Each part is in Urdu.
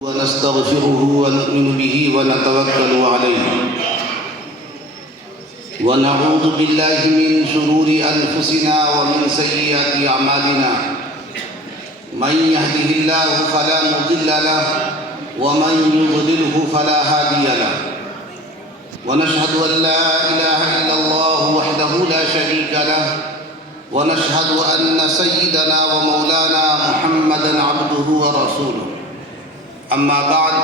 ونستغفره ونؤمن به ونتوكل عليه ونعوذ بالله من شرور أنفسنا ومن سيئات أعمالنا من يهده الله فلا مضل له ومن يضلله فلا هادي له ونشهد أن لا إله إلا الله وحده لا شريك له ونشهد أن سيدنا ومولانا محمدا عبده ورسوله أما بعد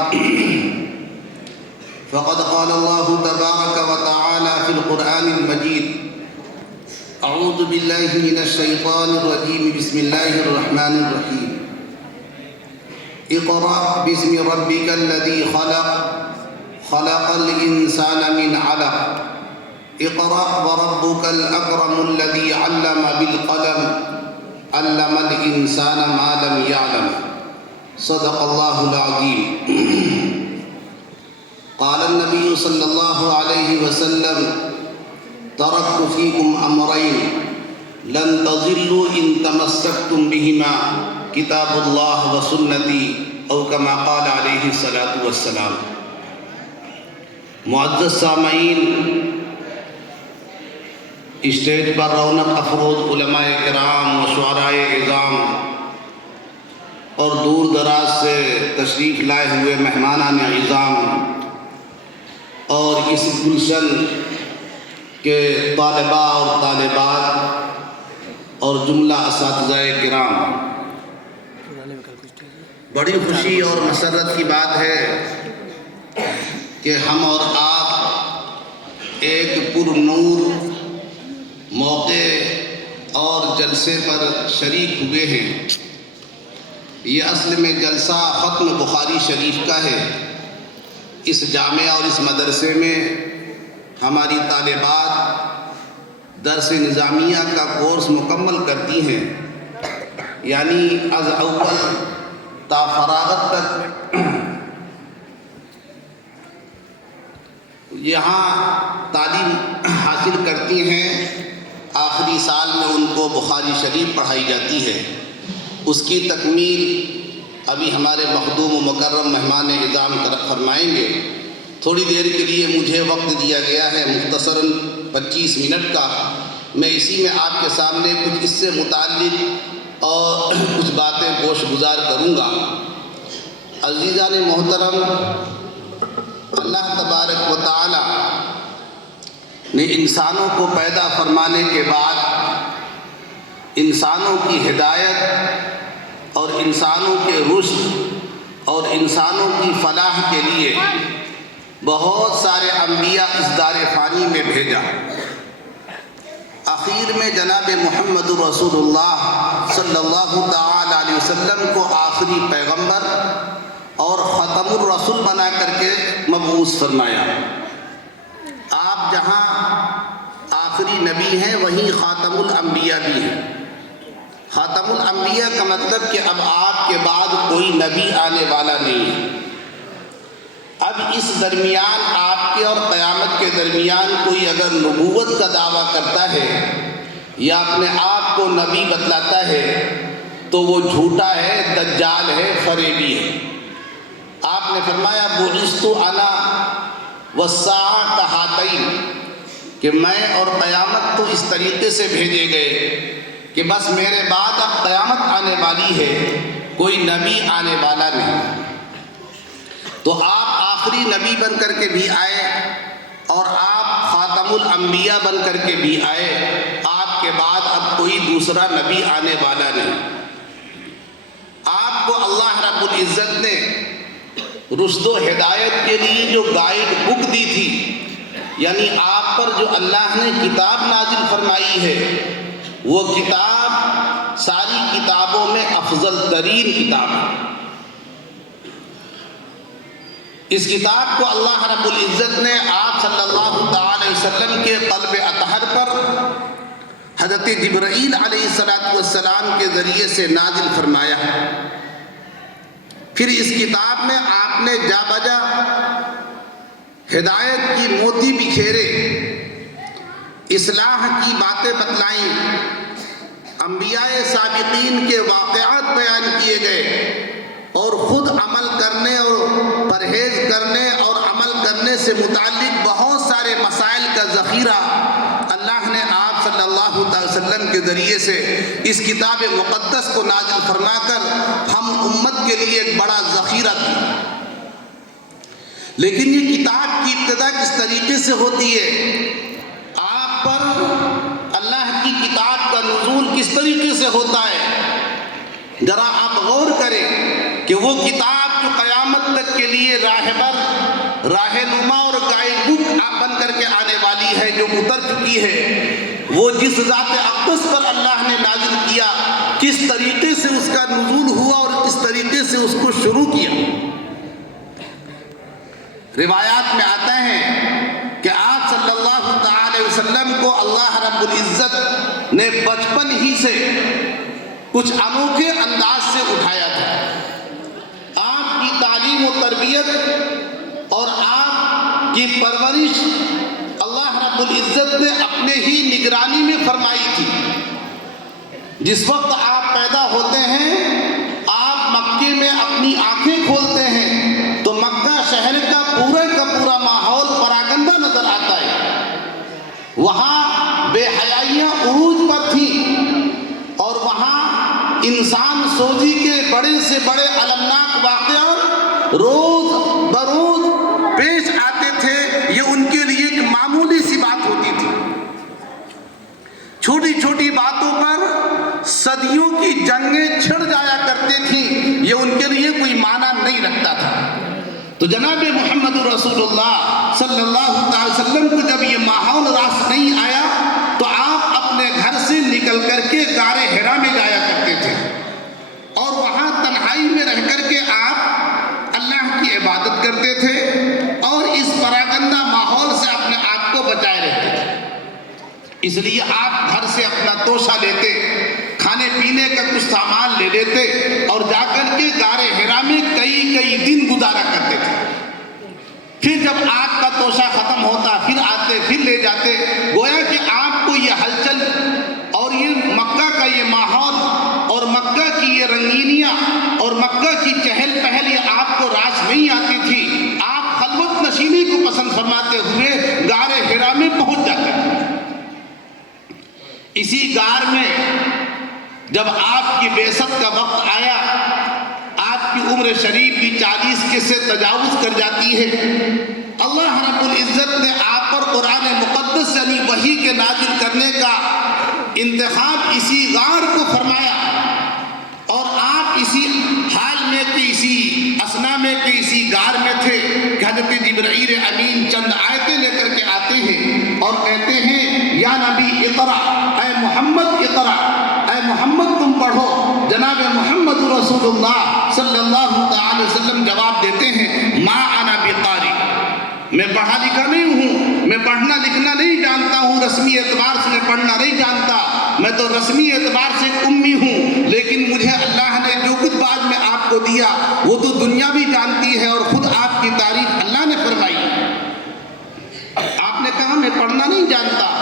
فقد قال الله تبارك وتعالى في القرآن المجيد أعوذ بالله من الشيطان الرجيم بسم الله الرحمن الرحيم اقرأ باسم ربك الذي خلق خلق الإنسان من علق اقرأ وربك الأكرم الذي علم بالقلم علم الإنسان ما لم يعلم صدق الله العظيم قال النبي صلى الله عليه وسلم تركت فيكم أمرين لن تضلوا إن تمسكتم بهما كتاب الله وسنتي أو كما قال عليه الصلاة والسلام. معزز سامعین، اسٹیج پر رونق افروز علماء کرام و شعراء اعظام اور دور دراز سے تشریف لائے ہوئے مہمانان اعظام اور اس گلشن کے طالبہ اور طالبات اور جملہ اساتذہ کرام، بڑی خوشی اور مسرت کی بات ہے کہ ہم اور آپ ایک پر نور موقع اور جلسے پر شریک ہوئے ہیں. یہ اصل میں جلسہ ختم بخاری شریف کا ہے. اس جامعہ اور اس مدرسے میں ہماری طالبات درس نظامیہ کا کورس مکمل کرتی ہیں، یعنی از اول تا فراغت تک یہاں تعلیم حاصل کرتی ہیں. آخری سال میں ان کو بخاری شریف پڑھائی جاتی ہے. اس کی تکمیل ابھی ہمارے مخدوم و مکرم مہمان اعظام فرمائیں گے. تھوڑی دیر کے لیے مجھے وقت دیا گیا ہے، مختصراً 25 منٹ کا. میں اسی میں آپ کے سامنے کچھ اس سے متعلق اور کچھ باتیں گوش گزار کروں گا. عزیزان محترم، اللہ تبارک و تعالی نے انسانوں کو پیدا فرمانے کے بعد انسانوں کی ہدایت اور انسانوں کے رشد اور انسانوں کی فلاح کے لیے بہت سارے انبیاء اس دار فانی میں بھیجا. آخر میں جناب محمد رسول اللہ صلی اللہ تعالی علیہ وسلم کو آخری پیغمبر اور ختم الرسول بنا کر کے مبعوث فرمایا. آپ جہاں آخری نبی ہیں وہیں خاتم الانبیاء بھی ہیں. خاتم الانبیاء کا مطلب کہ اب آپ کے بعد کوئی نبی آنے والا نہیں ہے. اب اس درمیان آپ کے اور قیامت کے درمیان کوئی اگر نبوت کا دعویٰ کرتا ہے یا اپنے آپ کو نبی بتلاتا ہے تو وہ جھوٹا ہے، دجال ہے، فریبی ہے. آپ نے فرمایا بعثت انا والساعہ کہاتین، کہ میں اور قیامت تو اس طریقے سے بھیجے گئے کہ بس میرے بعد اب قیامت آنے والی ہے، کوئی نبی آنے والا نہیں. تو آپ آخری نبی بن کر کے بھی آئے اور آپ خاتم الانبیاء بن کر کے بھی آئے. آپ کے بعد اب کوئی دوسرا نبی آنے والا نہیں. آپ کو اللہ رب العزت نے رشد و ہدایت کے لیے جو گائیڈ بک دی تھی، یعنی آپ پر جو اللہ نے کتاب نازل فرمائی ہے، وہ کتاب ساری کتابوں میں افضل ترین کتاب ہے. اس کتاب کو اللہ رب العزت نے آپ صلی اللہ تعالی وسلم کے قلب اطہر پر حضرت جبرائیل علیہ السلام کے ذریعے سے نازل فرمایا. پھر اس کتاب میں آپ نے جا بجا ہدایت کی موتی بکھیرے، اصلاح کی باتیں بتلائیں، انبیاء سابقین کے واقعات بیان کیے گئے، اور خود عمل کرنے اور پرہیز کرنے اور عمل کرنے سے متعلق بہت سارے مسائل کا ذخیرہ اللہ نے آپ صلی اللہ علیہ وسلم کے ذریعے سے اس کتاب مقدس کو نازل فرما کر ہم امت کے لیے ایک بڑا ذخیرہ دیا۔ لیکن یہ کتاب کی ابتدا کس طریقے سے ہوتی ہے، آپ پر اللہ کی کتاب کا نزول کس طریقے سے ہوتا ہے، ذرا آپ غور کریں کہ وہ کتاب جو قیامت تک کے لیے راہبر، راہنما اور گائیڈ بک بن کر کے آنے والی ہے، جو اتر چکی ہے، وہ جس ذات اقدس پر اللہ نے نازل کیا، کس طریقے سے اس کا نزول ہوا اور کس طریقے سے اس کو شروع کیا۔ روایات میں آتا ہے کہ آپ صلی اللہ تعالی وسلم کو اللہ رب العزت نے بچپن ہی سے کچھ انوکھے انداز سے اٹھایا تھا۔ آپ کی تعلیم و تربیت اور آپ کی پرورش اللہ رب العزت نے اپنے ہی نگرانی میں فرمائی تھی۔ جس وقت آپ پیدا ہوتے ہیں، آپ مکے میں اپنی آنکھیں کھولتے ہیں تو مکہ شہر کا پورا ماحول پراگندہ نظر آتا ہے۔ وہاں بے حیائیاں عروج پر تھیں اور وہاں انسان سوزی کے بڑے سے بڑے المناک واقعات روز بروز پیش آتے تھے۔ یہ ان کے لیے ایک معمولی سی بات ہوتی تھی۔ چھوٹی چھوٹی باتوں پر صدیوں کی جنگیں چھڑ جایا کرتی تھیں، یہ ان کے لیے کوئی معنی نہیں رکھتا تھا۔ تو جناب محمد رسول اللہ صلی اللہ علیہ وسلم کو جب یہ ماحول راس نہیں آیا تو آپ اپنے گھر سے نکل کر کے غار حرا میں جایا کرتے تھے اور وہاں تنہائی میں رہ کر کے آپ اللہ کی عبادت کرتے تھے اور اس پراگندہ ماحول سے اپنے آپ کو بچائے رہتے تھے۔ اس لیے آپ گھر سے اپنا توشہ لیتے، کھانے پینے کا کچھ سامان لے لیتے اور جا کر کے غار حرا میں کئی دن گزارا کرتے تھے۔ پھر جب آپ کا توشہ ختم ہوتا پھر آتے، پھر لے جاتے، گویا کہ آپ کو یہ ہلچل اور یہ مکہ کا یہ ماحول اور مکہ کی یہ رنگینیاں اور مکہ کی چہل پہل یہ آپ کو راس نہیں آتی تھی۔ آپ خلوت نشینی کو پسند فرماتے ہوئے غار حرا میں پہنچ جاتے تھے۔ اسی غار میں جب آپ کی بعثت کا وقت آیا، آپ کی عمر شریف بھی 40 کے سے تجاوز کر جاتی ہے، اللہ رب العزت نے آپ پر قرآن مقدس یعنی وحی کے نازل کرنے کا انتخاب اسی غار کو فرمایا اور آپ اسی حال میں کہ اسی اسنا میں کہ اسی غار میں تھے کہ حضرت جبرائیل امین چند آیتیں لے کر کے آتے ہیں اور کہتے ہیں یا نبی اقرا، اے محمد اقرا، اے محمد تم پڑھو۔ جناب محمد رسول اللہ صلی اللہ تعالی وسلم جواب دیتے ہیں ما انا بقاری، میں پڑھا لکھا نہیں ہوں، میں پڑھنا لکھنا نہیں جانتا ہوں، رسمی اعتبار سے میں پڑھنا نہیں جانتا، میں تو رسمی اعتبار سے امی ہوں، لیکن مجھے اللہ نے جو کچھ بعد میں آپ کو دیا وہ تو دنیا بھی جانتی ہے اور خود آپ کی تعریف اللہ نے فرمائی۔ آپ نے کہا میں پڑھنا نہیں جانتا۔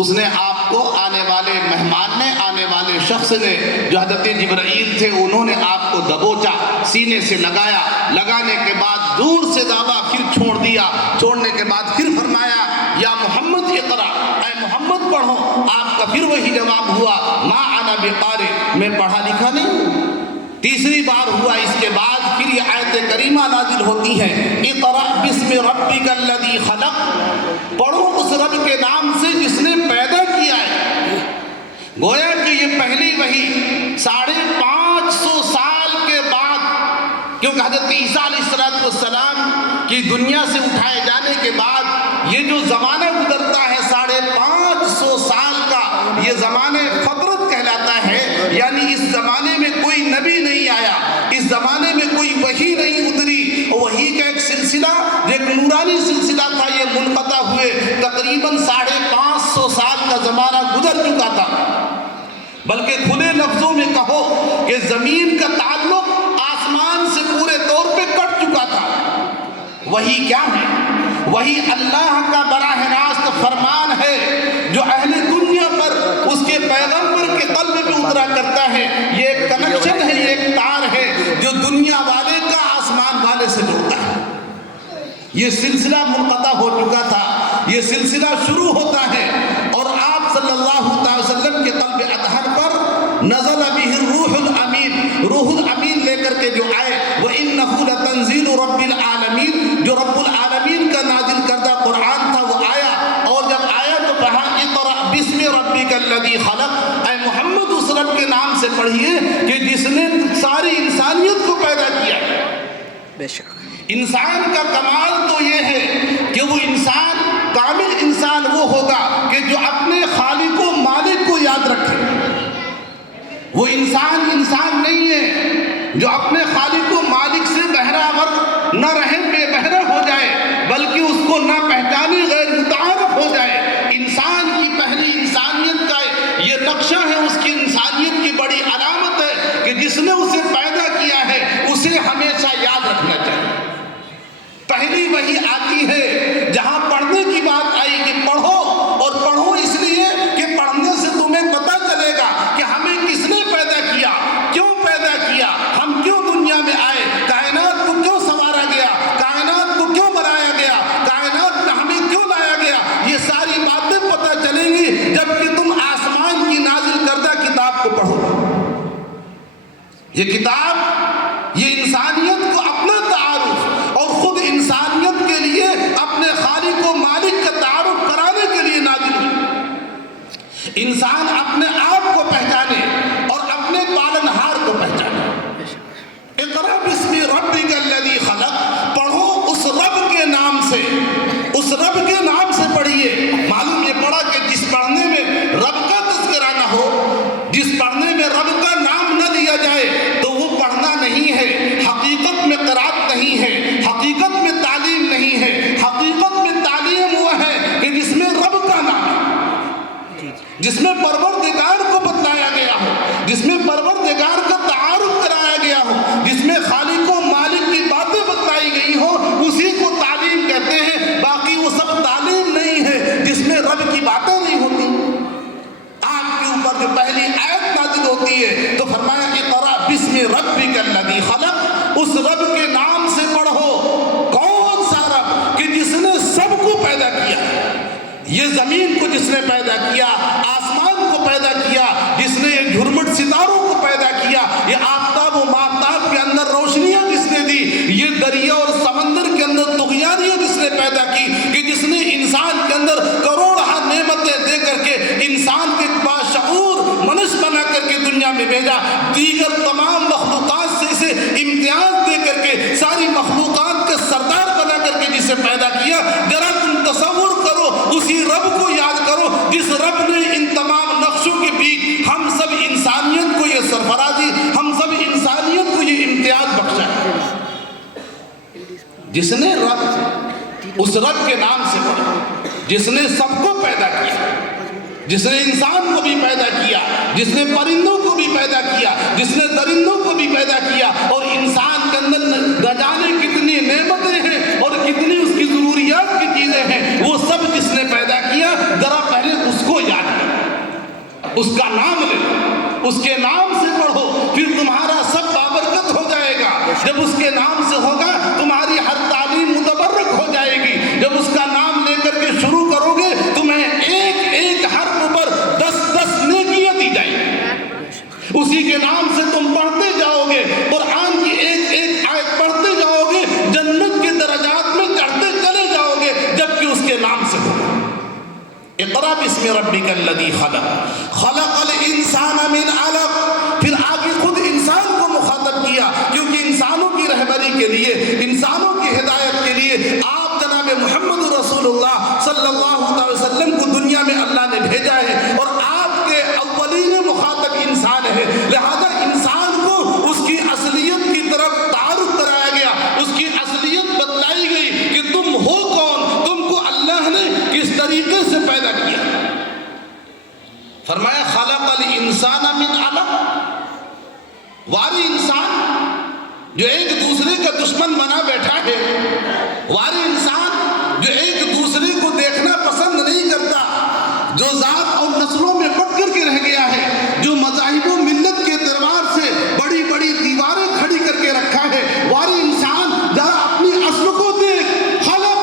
اس نے آپ کو آنے والے مہمان نے، آنے والے شخص نے جو حضرت جبرائیل تھے انہوں نے آپ کو دبوچا، سینے سے لگایا، لگانے کے بعد دور سے دابا، پھر چھوڑ دیا، چھوڑنے کے بعد پھر فرمایا یا محمد اقرا، اے محمد پڑھو۔ آپ کا پھر وہی جواب ہوا ما انا بقاری، میں پڑھا لکھا نہیں ہوں۔ تیسری بار ہوا، اس کے بعد پھر یہ آیت کریمہ نازل ہوتی ہے اقرأ بسم ربک الذی خلق، پڑھو اس رب کے نام سے جس نے پیدا کیا ہے۔ گویا کہ یہ پہلی وحی 550 سال کے بعد، کیونکہ حضرت عیسیٰ علیہ السلام کی دنیا سے اٹھائے جانے کے بعد یہ جو زمانہ گزرتا ہے 550 سال کا، یہ زمانے فترت کہلاتا ہے، یعنی اس زمانے میں کوئی نبی نہیں آیا، اس زمانے میں کوئی وحی نہیں اتری، وحی کا ایک سلسلہ ایک نورانی سلسلہ تھا، یہ منقطع ہوئے تقریباً 550 سال کا زمانہ گزر چکا تھا۔ بلکہ کھلے لفظوں میں کہو کہ زمین کا تعلق آسمان سے پورے طور پہ کٹ چکا تھا۔ وحی کیا ہے؟ وہی اللہ کا براہ راست فرمان ہے جو اہل دنیا پر اس کے پیغمبر کے قلب میں اترا کرتا ہے۔ یہ ایک کنیکشن ہے، یہ ایک تار ہے یہ سلسلہ منقطع ہو چکا تھا، یہ سلسلہ شروع ہوتا ہے اور آپ صلی اللہ علیہ وسلم کے قلب اطہر پر نزل بہ الروح الامین، روح الامین لے کر کے جو آئے، وَإِنَّهُ لَتَنزِيلُ رَبِّ الْعَالَمِينَ، جو رب العالمین کا نازل کردہ قرآن تھا وہ آیا، اور جب آیا تو کہا اقرأ بسم ربک الذی خلق، اے محمد اس رب کے نام سے پڑھیے کہ جس نے ساری انسانیت کو پیدا کیا۔ بے شک انسان کا کمال تو یہ ہے کہ وہ انسان، کامل انسان وہ ہوگا کہ جو اپنے خالق و مالک کو یاد رکھے۔ وہ انسان نہیں ہے جو اپنے خالق و مالک سے بہرہ غرق نہ رہے، بے بہرہ ہو جائے، بلکہ اس کو نہ پہچانے، غیر متعارف ہو جائے۔ انسان کی پہلی انسانیت کا یہ نقشہ ہے، اس کی انسانیت کی بڑی علامت ہے کہ جس نے اسے پیدا کیا ہے اسے ہمیشہ یاد رکھنا چاہیے۔ پہلی وہی آتی ہے جہاں پڑھنے کی بات آئی کہ پڑھو، اور پڑھو اس لیے کہ پڑھنے سے تمہیں پتہ چلے گا کہ ہمیں کس نے پیدا کیا، کیوں پیدا کیا، ہم کیوں دنیا میں آئے، کائنات کو کیوں سنوارا گیا، کائنات کو کیوں بنایا گیا، کائنات میں ہمیں کیوں لایا گیا، یہ ساری باتیں پتہ چلیں گی جبکہ تم آسمان کی نازل کردہ کتاب کو پڑھو۔ یہ کتاب، یہ انسانیت کو اپنا تعارف اور خود انسانیت کے لیے اپنے خالق و مالک کا تعارف کرانے کے لیے نازل ہوئی۔ انسان اپنے آپ کو پہچانے اور اپنے پالنہار کو پہچانے۔ اقرأ بسم ربک الذی خلق، پڑھو اس رب کے نام سے، اس رب کے نام سے پڑھیے۔ معلوم یہ پڑھا کہ جس پڑھنے میں رب کا تذکرہ نہ ہو، جس پڑھنے میں رب کا نام نہ لیا جائے تو وہ پڑھنا نہیں ہے، حقیقت میں قرات نہیں ہے، حقیقت میں تعلیم نہیں ہے۔ حقیقت میں تعلیم وہ ہے کہ جس میں رب کا نام ہے، جس میں پروردگار کو بتلایا گیا ہو، جس میں پروردگار کا تعارف کرایا گیا ہو، جس میں خالق و مالک کی باتیں بتلائی گئی ہو، اسی کو تعلیم کہتے ہیں۔ باقی وہ سب تعلیم نہیں ہے جس میں رب کی باتیں نہیں ہوتی۔ آپ کے اوپر جو پہلی آیت نازل ہوتی ہے تو فرمایا اقرأ بسم ربک الذی خلق، اس رب کے نام سے پڑھو۔ کون سا رب؟ کہ جس نے سب کو پیدا کیا، یہ زمین کو جس نے پیدا کیا، آسمان کو پیدا کیا، جس نے یہ جھرمٹ ستاروں کو پیدا کیا، یہ آفتاب و ماہتاب کے اندر روشنیاں جس نے دی، یہ دریا اور سمندر کے اندر طغیانیاں جس نے پیدا کی، کہ جس نے انسان کے اندر کروڑہ نعمتیں دے کر کے انسان کے باشعور منش بنا کر کے دنیا میں بھیجا، دیگر تمام مخلوقات سے اسے امتیاز دے کر کے ساری مخلوقات کے سردار بنا کر کے جسے پیدا کیا۔ ذرا تم تصور کرو، اسی رب کو یاد کرو جس رب نے ان تمام نقشوں کے بیچ ہم سب انسانیت کو یہ سرفرازی، ہم سب انسانیت کو یہ امتیاز بخشا ہے۔ جس نے رب، اس رب کے نام سے پڑھا، جس نے سب کو پیدا کیا، جس نے انسان کو بھی پیدا کیا، جس نے پرندوں کو بھی پیدا کیا، جس نے درندوں کو بھی پیدا کیا، اور انسان کے اندر نہ جانے کتنی نعمتیں ہیں اور کتنی اس کی ضروریات کی چیزیں ہیں، وہ سب جس نے پیدا کیا، ذرا پہلے اس کو یاد کرو، اس کا نام لے لو، اس کے نام سے پڑھو، پھر تمہارا سب بابرکت ہو جائے گا۔ جب اس کے نام سے ہوگا تمہاری ہر تعلیم متبرک ہو جائے گی۔ جب اس کا نام لے کر کے شروع کرو گے تمہیں ایک ایک حرف پر 10 نیکیاں دی جائیں گی۔ اسی کے نام سے تم پڑھتے جاؤ گے، قرآن کی ایک ایک آیت پڑھتے جاؤ گے، جنت کے درجات میں چڑھتے چلے جاؤ گے، جبکہ اس کے نام سے ہوگا۔ اقرأ بسم ربک الذی خلق، خلق الانسان من علق، پھر آگے خود انسان کو مخاطب کیا، کیونکہ انسانوں کی رہبری کے لیے، انسانوں کی ہدایت کے لیے آپ جناب محمد رسول اللہ صلی اللہ علیہ وسلم کو دنیا میں اللہ نے بھیجا ہے، اور آپ کے اولین مخاطب انسان ہے، لہذا انسان کو اس کی اصلیت کی طرف تعارف کرایا گیا، اس کی اصلیت بتلائی گئی کہ تم ہو کون، تم کو اللہ نے کس طریقے سے پیدا کیا۔ فرمایا خلق الانسان من علق، واری انسان جو ایک دوسرے کا دشمن بنا بیٹھا ہے، واری انسان جو ایک دوسرے کو دیکھنا پسند نہیں کرتا، جو ذات اور نسلوں میں بٹ کر کے رہ گیا ہے، جو مذاہب و ملت کے دربار سے بڑی بڑی دیواریں کھڑی کر کے رکھا ہے، واری انسان ذرا اپنی اصل کو دیکھ، خلق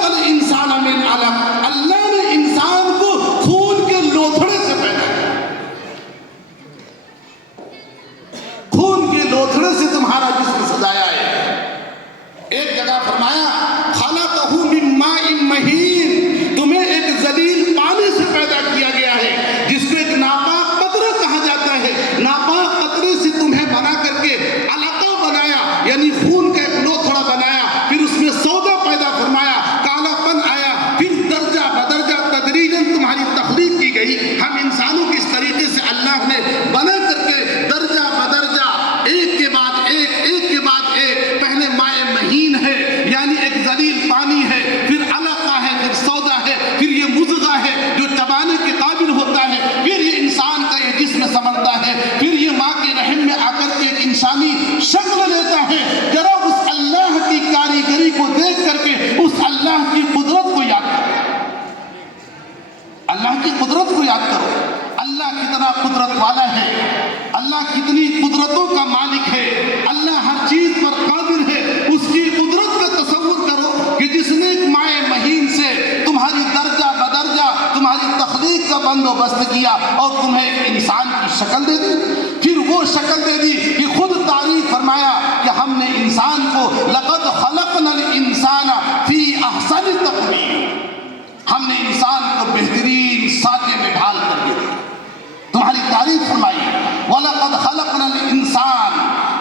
بندوبست کیا اور تمہیں ایک انسان کی شکل دے دی. پھر وہ شکل دے دی کہ خود تعریف فرمایا کہ ہم نے انسان کو لقد خلقنا الانسان فی احسن تقویم، ہم نے انسان کو بہترین سانچے میں ڈھال کر کے دیا. تمہاری تعریف فرمائی. وَلَقَدْ خَلَقْنَا الْإِنسَانَ،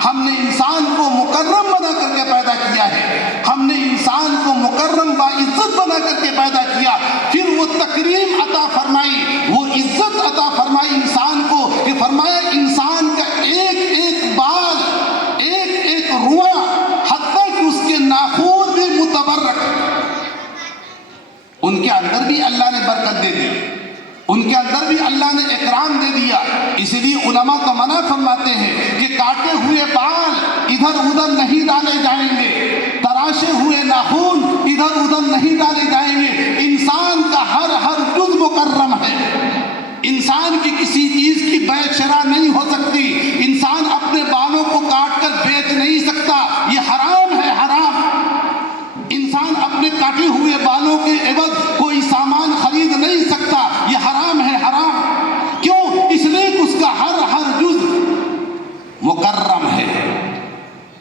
ہم نے انسان کو مکرم بنا کر کے پیدا کیا ہے. ہم نے انسان کو مکرم باعزت بنا کر کے پیدا کیا. پھر وہ تکریم عطا فرمائی، وہ عزت عطا فرمائی انسان کو کہ فرمایا انسان کا ایک ایک بال، ایک ایک رواں، حتیٰ کہ اس کے ناخن بھی متبرک، ان کے اندر بھی اللہ نے برکت دے دی، ان کے اندر بھی اللہ نے اکرام دے دیا. اس لیے علماء کا منع فرماتے ہیں کہ کاٹے ہوئے بال ادھر ادھر نہیں ڈالے جائیں گے، تراشے ہوئے ناخن ادھر ادھر نہیں ڈالے جائیں گے. انسان کا ہر جز مکرم ہے. انسان کی کسی چیز کی بیع شرع نہیں ہو سکتی. انسان اپنے بالوں کو کاٹ کر بیچ نہیں سکتا، یہ حرام ہے، حرام. انسان اپنے کاٹے ہوئے بالوں کے عوض کوئی سامان خرید نہیں سکتا، یہ حرام ہے، حرام. کیوں؟ اس لیے کہ اس کا ہر جز مکرم ہے.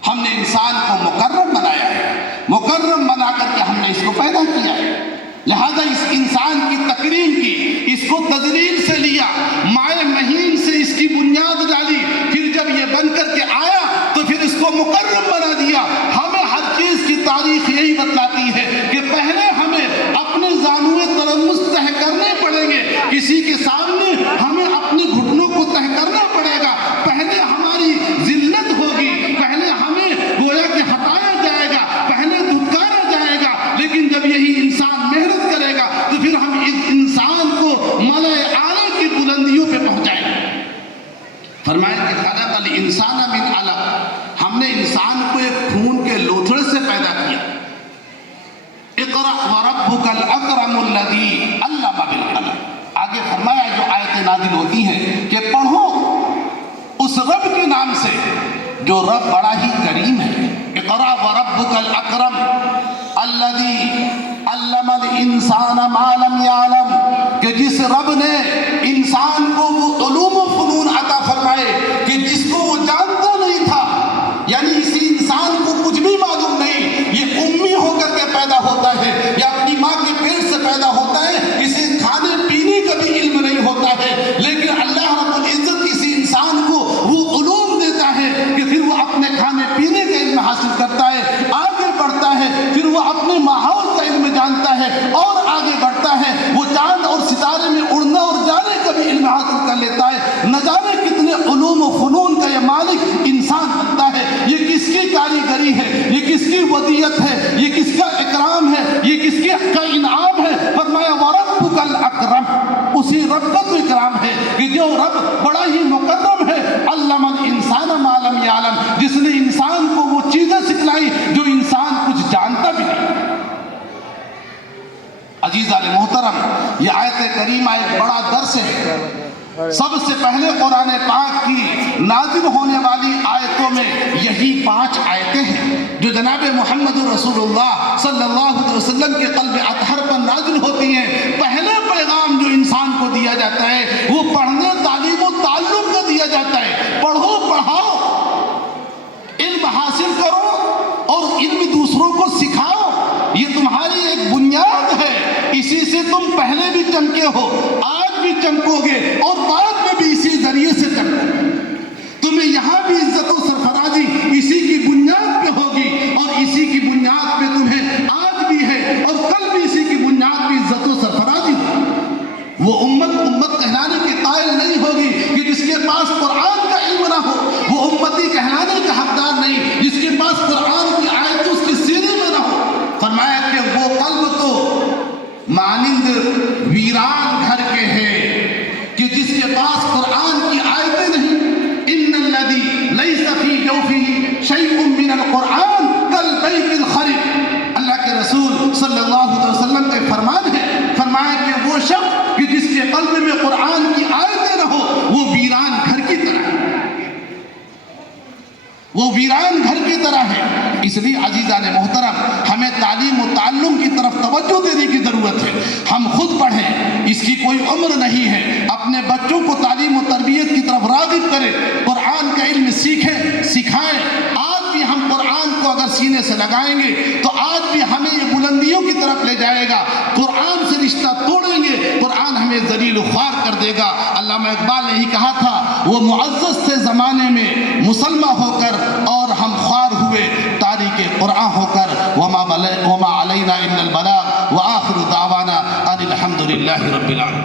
ہم نے انسان کو مکرم بنایا ہے، مکرم بنا کر کے ہم نے اس کو پیدا کیا ہے. لہذا اس انسان کی تکریم کی، اس کو تذلیل سے لیا، مائع مہین سے اس کی بنیاد ڈالی، پھر جب یہ بن کر کے آیا تو پھر اس کو مکرم بنا دیا. ہمیں ہر چیز کی تاریخ یہی بتلاتی ہے کہ پہلے ہمیں اپنے زانوئے تلمس تہ کرنے پڑیں گے، کسی کے سامنے ہمیں اپنے گھٹنوں کو تہ کرنا پڑے گا. پہلے ہماری ذلت ہوگی، پہلے ہمیں گویا کہ ہٹایا جائے گا، پہلے دھتکارا جائے گا. لیکن جب یہی انسان محنت کرے گا تو پھر ہم اس انسان کو ملائے اعلیٰ کی بلندیوں پہ پہنچائیں گے. فرمایا کہ خلق الانسان من علق، ہم نے انسان کو ایک خون کے لوتھڑے سے پیدا کیا. اقرأ وربک الاکرم الذی علم بالقلم. آگے فرمایا جو آیتیں نازل ہوتی ہیں کہ پڑھو اس رب کے نام سے جو رب بڑا ہی کریم ہے. اقرأ وربک الاکرم الذی علم الانسان ما لم یعلم، کہ جس رب نے انسان کو وہ علوم و فنون عطا فرمائے کہ جس کو وہ جانتا نہیں تھا. یعنی اسی انسان کو کچھ بھی معلوم نہیں، یہ امی ہو کر کے پیدا ہوتا ہے یا اپنی ماں کے پیٹ سے پیدا ہوتا ہے، اسے کھانے پینے کا بھی علم نہیں ہوتا ہے. لیکن اللہ رب العزت اسی انسان کو وہ علوم دیتا ہے کہ پھر وہ اپنے کھانے پینے کا علم حاصل کرتا ہے، آگے بڑھتا ہے، پھر وہ اپنے ماحول کا علم جانتا ہے اور آگے بڑھتا ہے. وہ چاند اور ستارے میں اڑنا اور جانے کا بھی علم حاصل کر لیتا ہے. نہ جانے کتنے علوم و فنون کا یہ مالک انسان بنتا ہے. یہ کس کی کاریگری ہے، یہ کس کی ودیت ہے، یہ کس کا اکرام ہے، یہ کس کا انعام ہے. فرمایا وربک الاکرم، اسی رب کا تو اکرام ہے کہ جو رب بڑا ہی مکرم ہے. علم الانسان ما لم یعلم، جس نے انسان کو وہ چیزیں سکھلائی جو انسان کچھ جانتا بھی نہیں. عزیزان محترم، یہ آیت کریمہ ایک بڑا درس ہے. سب سے پہلے قرآن پاک کی نازل ہونے والی آیتوں میں یہی 5 آیتیں ہیں جو جناب محمد رسول اللہ صلی اللہ علیہ وسلم کے قلب اطہر پر نازل ہوتی ہیں. پہلے پیغام جو انسان کو دیا جاتا ہے وہ پڑھنے، تعلیم و تعلم کا دیا جاتا ہے. پڑھو، پڑھاؤ، علم حاصل کرو اور علم دوسروں کو سکھاؤ. یہ تمہاری ایک بنیاد ہے، اسی سے تم پہلے بھی چمکے ہو، آج بھی چمکو گے اور بعد میں بھی اسی ذریعے سے چمکو گے. تمہیں یہاں بھی عزت و سرفرازی اسی کی بنیاد پہ ہوگی اور اسی کی بنیاد پہ تمہیں آج بھی ہے اور کل بھی اسی کی بنیاد پہ عزت و سرفرازی ہوگی. وہ امت کہلانے کے قائل نہیں ہوگی کہ جس کے پاس قرآن کا علم نہ ہو. وہ امتی کہلانے کا حقدار نہیں جس کے پاس قرآن کی آیت اس کے سینے میں نہ ہو. فرمایا کہ وہ قلب تو مانند ویران گھر کے ہے کہ جس کے پاس قرآن کی آیتیں نہیں. ان الذی لیس فی جوفہ شیء من القرآن کالبیت الخرب، اللہ کے رسول صلی اللہ علیہ وسلم کے فرمان ہے. فرمایا کہ وہ شخص کہ جس کے قلب میں قرآن کی آیتیں نہ ہو وہ ویران گھر کی طرح، وہ ویران ویران گھر کی طرح ہے۔ اس لیے عزیزان محترم ہمیں تعلیم و تعلم کی طرف توجہ دینے کی ضرورت ہے۔ ہم خود پڑھیں، اس کی کوئی عمر نہیں ہے، اپنے بچوں کو تعلیم و تربیت کی طرف راغب کریں، قرآن کا علم سیکھیں، سکھائیں۔ آج بھی ہم قرآن کو اگر سینے سے لگائیں گے تو آج بھی ہمیں یہ بلندیوں کی طرف لے جائے گا۔ قرآن سے رشتہ توڑیں گے، قرآن ہمیں ذلیل و خوار کر دے گا۔ علامہ اقبال نے ہی کہا تھا، وہ معزز تھے زمانے میں مسلمہ ہو کر اور ہم خوار ہوئے تاریخ قرآن ہو کر۔ وما علینا الا البلاغ وآخر دعوانا ان الحمد للہ رب العالمین۔